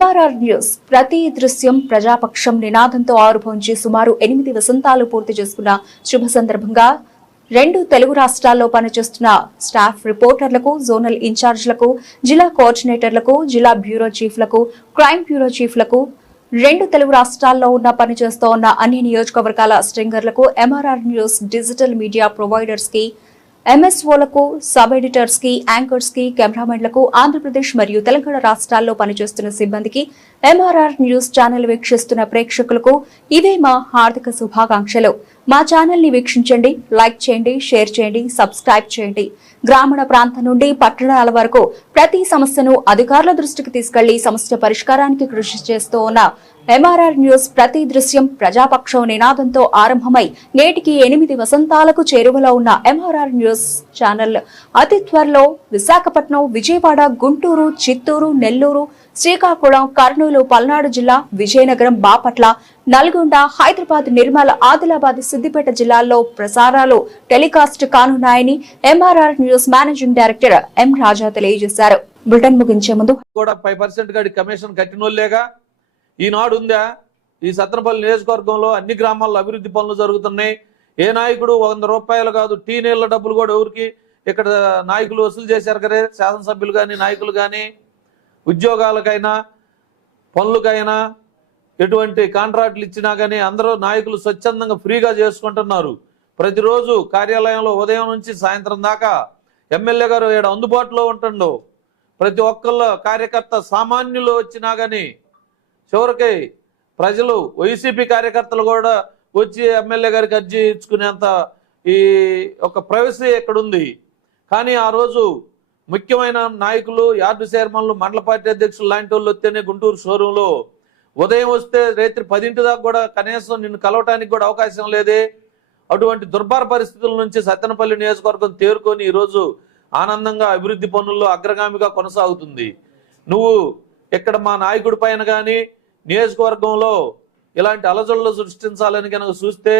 MRR news ప్రతి దృశ్యం ప్రజాపక్షం నినాదంతో ఆరుభవించి సుమారు 8 వసంతాలు పూర్తి చేసుకున్న శుభ సందర్భంగా 2 తెలుగు రాష్ట్రాల్లో పనిచేస్తున్న స్టాఫ్ రిపోర్టర్లకు, జోనల్ ఇన్ఛార్జ్లకు, జిల్లా కోఆర్డినేటర్లకు, జిల్లా బ్యూరో చీఫ్లకు, క్రైమ్ బ్యూరో చీఫ్లకు, 2 తెలుగు రాష్ట్రాల్లో పనిచేస్తూ ఉన్న అన్ని నియోజకవర్గాల స్ట్రింగర్లకు, MRR news digital media providers కి, ఎంఎస్ఓలకు, సబ్ ఎడిటర్స్ కి, యాంకర్స్ కి, కెమెరామెన్లకు, ఆంధ్రప్రదేశ్ మరియు తెలంగాణ రాష్ట్రాల్లో పనిచేస్తున్న సిబ్బందికి, ఎంఆర్ఆర్ న్యూస్ ఛానల్ వీక్షిస్తున్న ప్రేక్షకులకు ఇవే మా హార్దిక శుభాకాంక్షలు. మా ఛానల్ ని వీక్షించండి, లైక్ చేయండి, షేర్ చేయండి, సబ్స్క్రైబ్ చేయండి. గ్రామీణ ప్రాంతం నుండి పట్టణాల వరకు ప్రతి సమస్యను అధికారుల దృష్టికి తీసుకెళ్లి సమస్య పరిష్కారానికి కృషి చేస్తూ ఉన్న ఎంఆర్ఆర్ న్యూస్ ప్రతి దృశ్యం ప్రజాపక్షం నినాదంతో ఆరంభమై నేటికి 8 వసంతాలకు చేరువలో ఉన్న ఎంఆర్ఆర్ న్యూస్ ఛానల్ అతి త్వరలో విశాఖపట్నం, విజయవాడ, గుంటూరు, చిత్తూరు, నెల్లూరు, శ్రీకాకుళం, కర్నూలు, పల్నాడు జిల్లా, విజయనగరం, బాపట్ల, నల్గొండ, హైదరాబాద్, నిర్మల్, ఆదిలాబాద్, సిద్దిపేట జిల్లాల్లో ప్రసారాలు టెలికాస్ట్ కానున్నాయని MRR news managing director M Raja తెలియజేశారు. బులెటిన్ ముగించే ముందు కూడా 5% కమిషన్ కట్టినోళ్ళేగా ఈనాడు ఉందా? ఈ సత్తెనపల్లి నియోజకవర్గంలో అన్ని గ్రామాల్లో అభివృద్ధి పనులు జరుగుతున్నాయి. ఏ నాయకుడు 100 రూపాయలు కాదు, టీ నీళ్ల డబ్బులు కూడా ఎవరికి ఇక్కడ నాయకులు వసూలు చేశారు కదా, శాసనసభ్యులు కానీ, నాయకులు కానీ, ఉద్యోగాలకైనా పనులకైనా ఎటువంటి కాంట్రాక్టులు ఇచ్చినా కానీ అందరూ నాయకులు స్వచ్ఛందంగా ఫ్రీగా చేసుకుంటున్నారు. ప్రతిరోజు కార్యాలయంలో ఉదయం నుంచి సాయంత్రం దాకా ఎమ్మెల్యే గారు ఇక్కడ అందుబాటులో ఉంటుండో ప్రతి ఒక్కళ్ళ కార్యకర్త సామాన్యులు వచ్చినా కానీ చివరికి ప్రజలు వైసీపీ కార్యకర్తలు కూడా వచ్చి ఎమ్మెల్యే గారికి అర్జీ ఇచ్చుకునేంత ఈ ఒక ప్రైవసీ ఎక్కడుంది. కానీ ఆ రోజు ముఖ్యమైన నాయకులు, యార్డు చైర్మన్లు, మండల పార్టీ అధ్యక్షులు లాంటి వాళ్ళు వస్తేనే గుంటూరు షోరూంలో ఉదయం వస్తే రాత్రి 10 దాకా కూడా కనీసం నిన్ను కలవటానికి కూడా అవకాశం లేదే. అటువంటి దుర్భర పరిస్థితుల నుంచి సత్తెనపల్లి నియోజకవర్గం తేరుకొని ఈరోజు ఆనందంగా అభివృద్ధి పనుల్లో అగ్రగామిగా కొనసాగుతుంది. నువ్వు ఇక్కడ మా నాయకుడి పైన కానీ నియోజకవర్గంలో ఇలాంటి అలజడులు సృష్టించాలని కనుక చూస్తే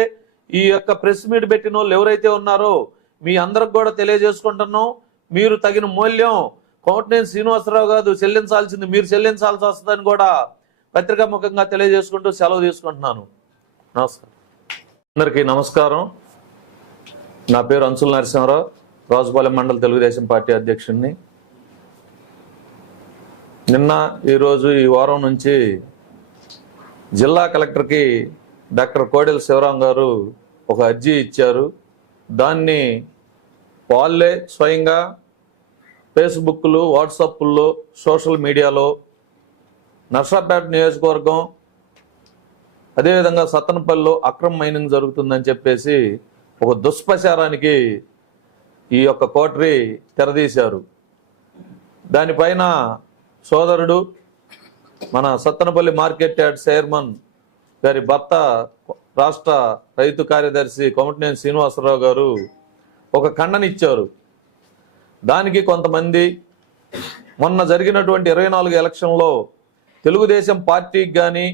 ఈ యొక్క ప్రెస్ మీట్ పెట్టిన వాళ్ళు ఎవరైతే ఉన్నారో మీ అందరికి కూడా తెలియజేసుకుంటున్నాం. మీరు తగిన మూల్యం కోమటినేని శ్రీనివాసరావు గారు చెల్లించాల్సింది మీరు చెల్లించాల్సి వస్తుందని కూడా పత్రికాముఖంగా తెలియజేసుకుంటూ సెలవు తీసుకుంటున్నాను. నమస్కారం. అందరికీ నమస్కారం. నా పేరు అంచుల నరసింహారావు, రాజుపాలెం మండల తెలుగుదేశం పార్టీ అధ్యక్షుడిని. నిన్న ఈరోజు ఈ వారం నుంచి జిల్లా కలెక్టర్కి డాక్టర్ కోడెల శివరాం గారు ఒక అర్జీ ఇచ్చారు. దాన్ని వాళ్ళే స్వయంగా ఫేస్బుక్లు, వాట్సాప్ల్లో, సోషల్ మీడియాలో నర్సాపేట నియోజకవర్గం అదేవిధంగా సత్తెనపల్లిలో అక్రమ మైనింగ్ జరుగుతుందని చెప్పేసి ఒక దుష్ప్రచారానికి ఈ యొక్క కోటరీ తెరదీశారు. దానిపైన సోదరుడు మన సత్తెనపల్లి మార్కెట్ యార్డ్ చైర్మన్ గారి భర్త, రాష్ట్ర రైతు కార్యదర్శి కోమటినేని శ్రీనివాసరావు గారు ఒక ఖండన ఇచ్చారు. దానికి కొంతమంది మొన్న జరిగినటువంటి 24 ఎలక్షన్లో తెలుగుదేశం పార్టీకి కానీ,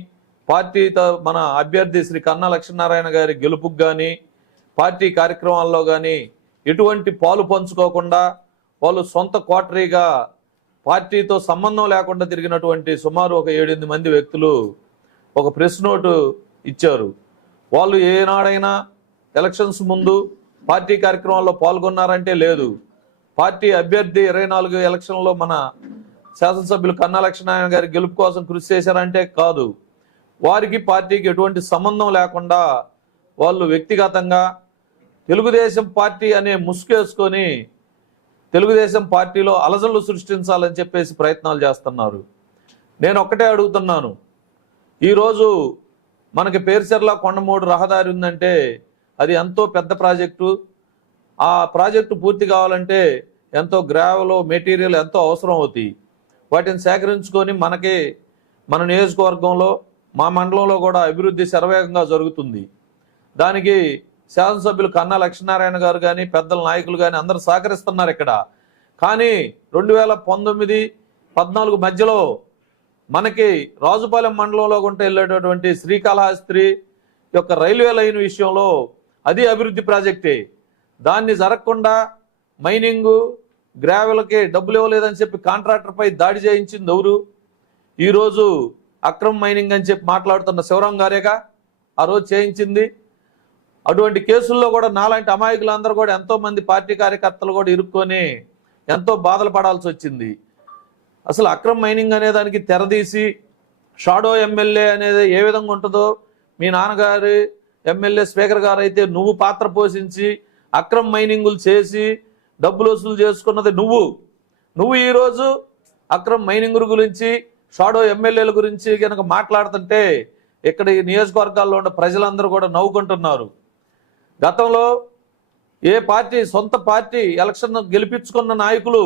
పార్టీతో మన అభ్యర్థి శ్రీ కన్నా లక్ష్మీనారాయణ గారి గెలుపుకు కానీ, పార్టీ కార్యక్రమాల్లో కానీ ఎటువంటి పాలు పంచుకోకుండా వాళ్ళు సొంత కోటరీగా పార్టీతో సంబంధం లేకుండా తిరిగినటువంటి సుమారు ఒక 7-8 మంది వ్యక్తులు ఒక ప్రెస్ నోటు ఇచ్చారు. వాళ్ళు ఏనాడైనా ఎలక్షన్స్ ముందు పార్టీ కార్యక్రమాల్లో పాల్గొన్నారంటే లేదు. పార్టీ అభ్యర్థి 24 ఎలక్షన్లో మన శాసనసభ్యులు కన్నా లక్ష్మీనారాయణ గారి గెలుపు కోసం కృషి చేశారంటే కాదు. వారికి పార్టీకి ఎటువంటి సంబంధం లేకుండా వాళ్ళు వ్యక్తిగతంగా తెలుగుదేశం పార్టీ అనే ముసుగేసుకొని తెలుగుదేశం పార్టీలో అలజడులు సృష్టించాలని చెప్పేసి ప్రయత్నాలు చేస్తున్నారు. నేను ఒక్కటే అడుగుతున్నాను, ఈరోజు మనకి పేరుచెర్ల కొండమూడు రహదారి ఉందంటే అది ఎంతో పెద్ద ప్రాజెక్టు. ఆ ప్రాజెక్టు పూర్తి కావాలంటే ఎంతో గ్రావెల్, మెటీరియల్ ఎంతో అవసరం అవుతాయి. వాటిని సేకరించుకొని మన నియోజకవర్గంలో, మా మండలంలో కూడా అభివృద్ధి శరవేగంగా జరుగుతుంది. దానికి శాసనసభ్యులు కన్నా లక్ష్మీనారాయణ గారు కానీ, పెద్దల నాయకులు కానీ అందరూ సహకరిస్తున్నారు ఇక్కడ. కానీ 2019-14 మధ్యలో మనకి రాజుపాలెం మండలంలో గుంట వెళ్ళేటటువంటి శ్రీకాళహస్తి యొక్క రైల్వే లైన్ విషయంలో అది అభివృద్ధి ప్రాజెక్టే. దాన్ని జరగకుండా మైనింగు, గ్రావెల్కి డబ్బులు ఇవ్వలేదని చెప్పి కాంట్రాక్టర్ పై దాడి చేయించింది ఎవరు? ఈరోజు అక్రమ్ మైనింగ్ అని చెప్పి మాట్లాడుతున్న శివరాం గారేగా ఆ రోజు చేయించింది. అటువంటి కేసుల్లో కూడా నాలాంటి అమాయకులందరూ కూడా ఎంతో మంది పార్టీ కార్యకర్తలు కూడా ఇరుక్కొని ఎంతో బాధలు పడాల్సి వచ్చింది. అసలు అక్రమ్ మైనింగ్ అనే దానికి తెరదీసి షాడో ఎమ్మెల్యే అనేది ఏ విధంగా ఉంటుందో, మీ నాన్నగారు ఎమ్మెల్యే స్పీకర్ గారు అయితే నువ్వు పాత్ర పోషించి అక్రమ్ మైనింగులు చేసి డబ్బులు వసూలు చేసుకున్నది నువ్వు ఈరోజు అక్రమ్ మైనింగుల గురించి షాడో ఎమ్మెల్యేల గురించి కనుక మాట్లాడుతుంటే ఇక్కడ ఈ నియోజకవర్గాల్లో ఉన్న ప్రజలందరూ కూడా నవ్వుకుంటున్నారు. గతంలో ఏ పార్టీ సొంత పార్టీ ఎలక్షన్ గెలిపించుకున్న నాయకులు